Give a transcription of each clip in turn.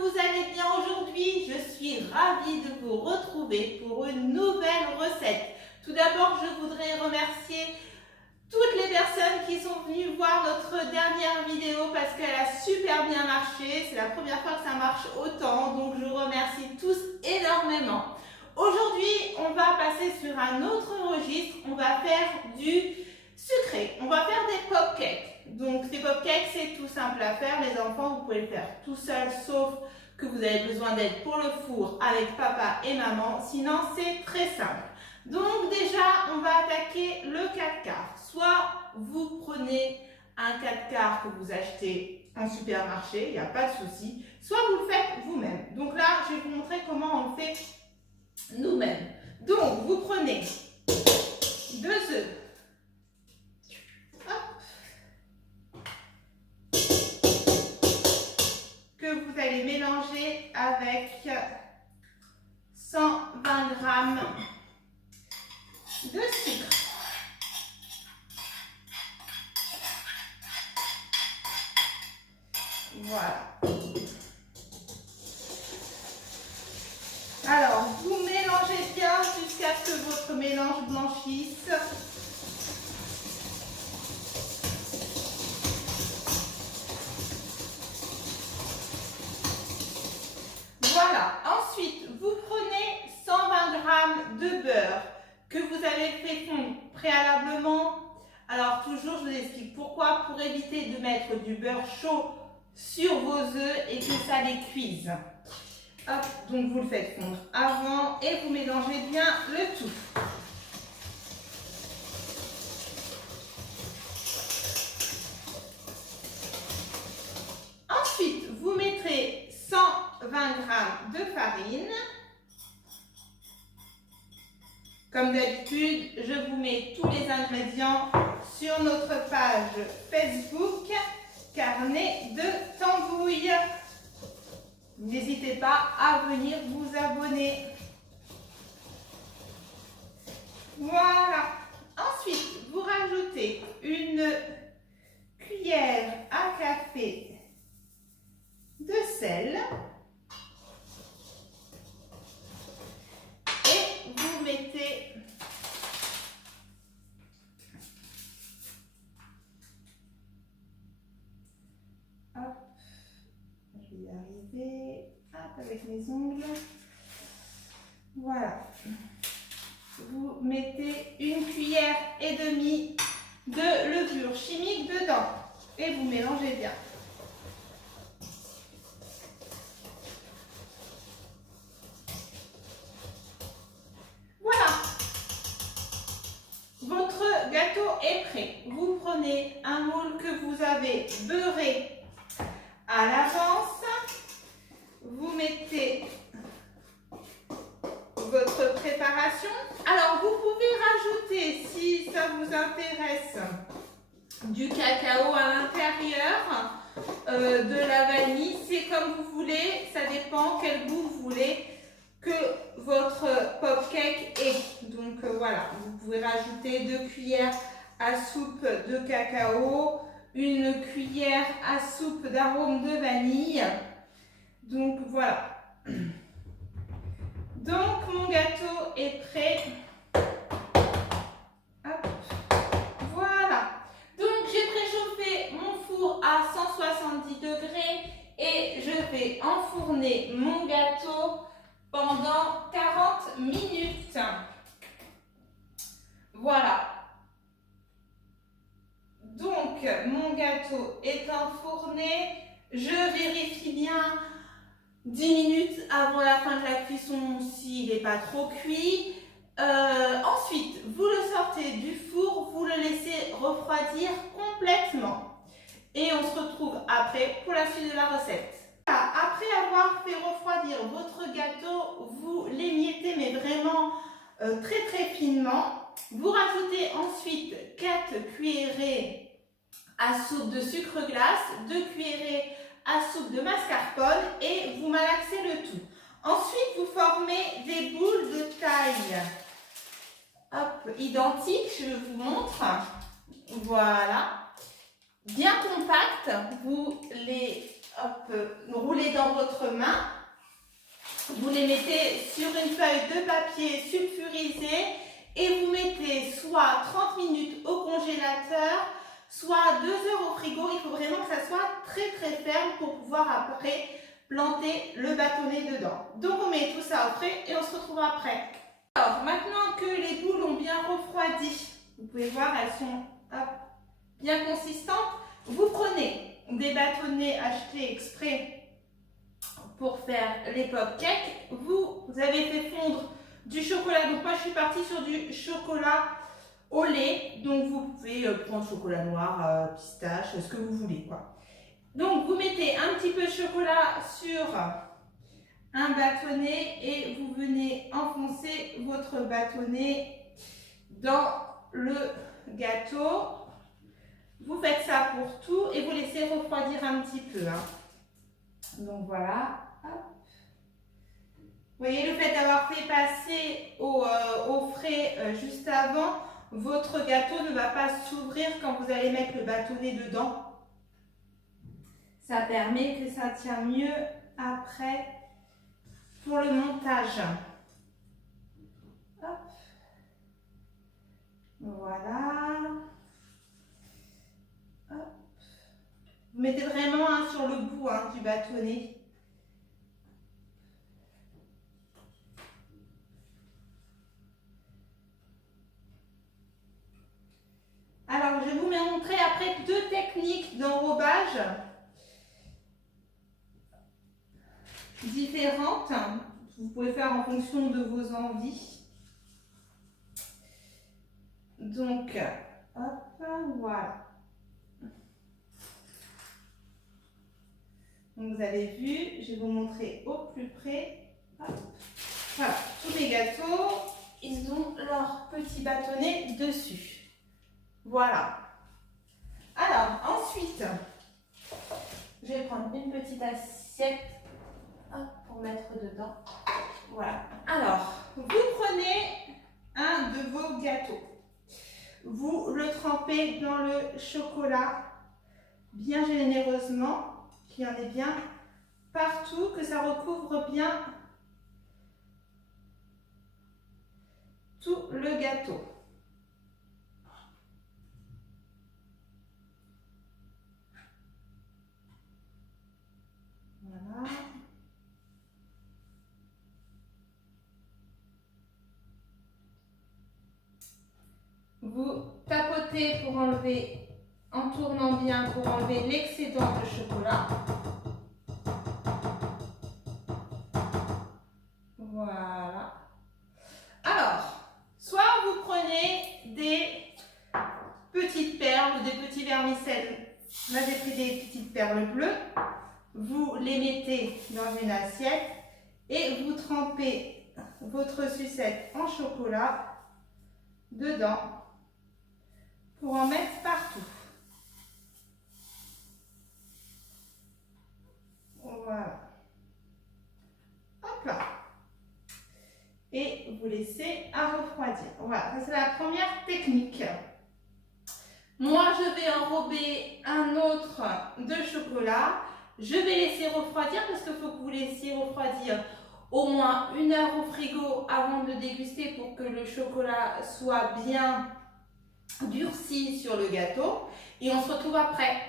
vous allez bien aujourd'hui. Je suis ravie de vous retrouver pour une nouvelle recette. Tout d'abord, je voudrais remercier toutes les personnes qui sont venues voir notre dernière vidéo parce qu'elle a super bien marché. C'est la première fois que ça marche autant, donc je vous remercie tous énormément. Aujourd'hui, on va passer sur un autre registre. On va faire du sucré. On va faire des pop-cakes. Donc, ces pop-cakes, c'est tout simple à faire. Les enfants, vous pouvez le faire tout seul, sauf que vous avez besoin d'aide pour le four avec papa et maman. Sinon, c'est très simple. Donc, déjà, on va attaquer le 4 quarts. Soit vous prenez un 4 quarts que vous achetez en supermarché, il n'y a pas de souci. Soit vous le faites vous-même. Donc là, je vais vous montrer comment on le fait nous-mêmes. Donc, vous prenez 2 œufs. Que vous allez mélanger avec 120 g de sucre. Voilà. Alors, vous mélangez bien jusqu'à ce que votre mélange blanchisse. Voilà. Ensuite, vous prenez 120 g de beurre que vous avez fait fondre préalablement. Alors, toujours, je vous explique pourquoi. Pour éviter de mettre du beurre chaud sur vos œufs et que ça les cuise. Hop, donc vous le faites fondre avant et vous mélangez bien le tout. Ensuite, vous mettrez 120 g de farine. Comme d'habitude, je vous mets tous les ingrédients sur notre page Facebook Carnet de Tambouille. N'hésitez pas à venir vous abonner. Voilà. Ensuite, vous rajoutez une cuillère à café de sel. Et vous mettez je vais y arriver. Hop, avec mes ongles. Voilà. Vous mettez une cuillère et demie de levure chimique dedans et vous mélangez bien. Voilà. Votre gâteau est prêt. Vous prenez un moule que vous avez beurré à l'avance. Vous mettez votre préparation. Alors, vous pouvez rajouter, si ça vous intéresse, du cacao à l'intérieur, de la vanille. C'est comme vous voulez, ça dépend quel goût vous voulez que votre pop-cake ait. Donc, voilà, vous pouvez rajouter 2 cuillères à soupe de cacao, une cuillère à soupe d'arôme de vanille. Donc, voilà. Donc, mon gâteau est prêt. Hop. Voilà. Donc, j'ai préchauffé mon four à 170 degrés et je vais enfourner mon gâteau pendant 40 minutes. Voilà. Donc, mon gâteau est enfourné. Je vérifie bien 10 minutes avant la fin de la cuisson s'il n'est pas trop cuit. Ensuite, vous le sortez du four, vous le laissez refroidir complètement. Et on se retrouve après pour la suite de la recette. Après avoir fait refroidir votre gâteau, vous l'émiettez mais vraiment très très finement. Vous rajoutez ensuite 4 cuillerées à soupe de sucre glace, 2 cuillerées à soupe de mascarpone et vous malaxez le tout. Ensuite, vous formez des boules de taille identiques, je vous montre. Voilà. Bien compactes, vous les hop, roulez dans votre main. Vous les mettez sur une feuille de papier sulfurisé et vous mettez soit 30 minutes au congélateur, soit 2 heures au frigo. Il faut vraiment que ça soit très très ferme pour pouvoir après planter le bâtonnet dedans. Donc on met tout ça au frais et on se retrouve après. Alors maintenant que les boules ont bien refroidi, vous pouvez voir elles sont hop, bien consistantes. Vous prenez des bâtonnets achetés exprès pour faire les pop-cakes. Vous avez fait fondre du chocolat. Donc moi je suis partie sur du chocolat au lait. Donc vous pouvez prendre chocolat noir, pistache, ce que vous voulez quoi. Donc vous mettez un petit peu de chocolat sur un bâtonnet et vous venez enfoncer votre bâtonnet dans le gâteau. Vous faites ça pour tout et vous laissez refroidir un petit peu. Donc voilà. Hop. Vous voyez, le fait d'avoir fait passer au frais juste avant, votre gâteau ne va pas s'ouvrir quand vous allez mettre le bâtonnet dedans. Ça permet que ça tient mieux après pour le montage. Hop. Voilà. Hop. Vous mettez vraiment sur le bout du bâtonnet. Alors, je vais vous montrer après 2 techniques d'enrobage différentes. Vous pouvez faire en fonction de vos envies. Donc, hop, voilà. Donc, vous avez vu, je vais vous montrer au plus près. Hop. Voilà, tous mes gâteaux, ils ont leur petit bâtonnet dessus. Voilà. Alors, ensuite, je vais prendre une petite assiette pour mettre dedans. Voilà. Alors, vous prenez un de vos gâteaux. Vous le trempez dans le chocolat bien généreusement, qu'il y en ait bien partout, que ça recouvre bien tout le gâteau. Voilà. Vous tapotez pour enlever, en tournant bien pour enlever l'excédent de chocolat. Voilà. Alors, soit vous prenez des petites perles ou des petits vermicelles. Là, j'ai pris des petites perles bleues. Vous les mettez dans une assiette et vous trempez votre sucette en chocolat dedans pour en mettre partout. Voilà. Hop là. Et vous laissez à refroidir. Voilà, ça c'est la première technique. Moi, je vais enrober un autre de chocolat. Je vais laisser refroidir parce qu'il faut que vous laissiez refroidir au moins 1 heure au frigo avant de déguster pour que le chocolat soit bien durci sur le gâteau. Et on se retrouve après.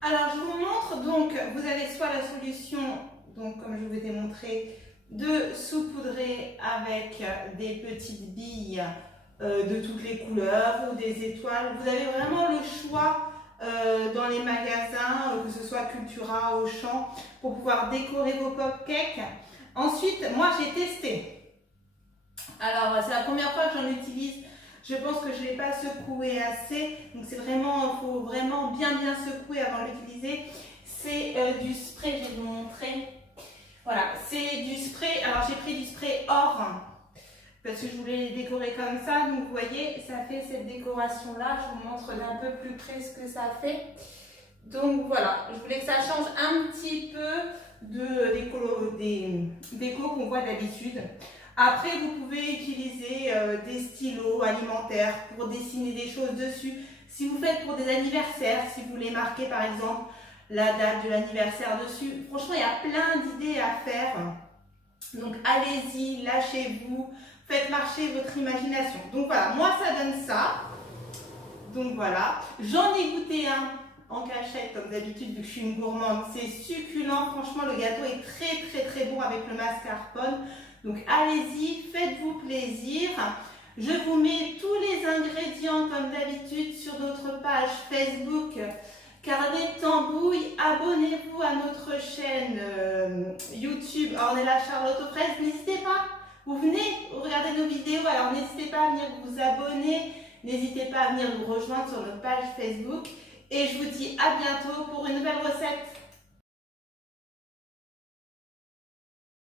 Alors, je vous montre. Donc, vous avez soit la solution, donc comme je vous ai montré, de saupoudrer avec des petites billes de toutes les couleurs ou des étoiles. Vous avez vraiment le choix dans les magasins, que ce soit Cultura, Auchan, pour pouvoir décorer vos pop-cakes. Ensuite, moi j'ai testé. Alors, c'est la première fois que j'en utilise. Je pense que je ne l'ai pas secoué assez. Donc, c'est vraiment, il faut vraiment bien secouer avant de l'utiliser. C'est du spray, je vais vous montrer. Voilà, c'est du spray. Alors, j'ai pris du spray or parce que je voulais les décorer comme ça. Donc, vous voyez, ça fait cette décoration-là. Je vous montre d'un peu plus près ce que ça fait. Donc, voilà, je voulais que ça change un petit peu des décos qu'on voit d'habitude. Après, vous pouvez utiliser des stylos alimentaires pour dessiner des choses dessus. Si vous faites pour des anniversaires, si vous voulez marquer par exemple la date de l'anniversaire dessus. Franchement, il y a plein d'idées à faire. Donc allez-y, lâchez-vous, faites marcher votre imagination. Donc voilà, moi ça donne ça. Donc voilà, j'en ai goûté un en cachette comme d'habitude vu que je suis une gourmande. C'est succulent, franchement le gâteau est très bon avec le mascarpone. Donc allez-y, faites-vous plaisir. Je vous mets tous les ingrédients comme d'habitude sur notre page Facebook Carnet Tambouille. Abonnez-vous à notre chaîne YouTube Ornella Charlotte aux fraises. N'hésitez pas, vous venez regarder nos vidéos, alors n'hésitez pas à venir vous abonner. N'hésitez pas à venir nous rejoindre sur notre page Facebook. Et je vous dis à bientôt pour une nouvelle recette.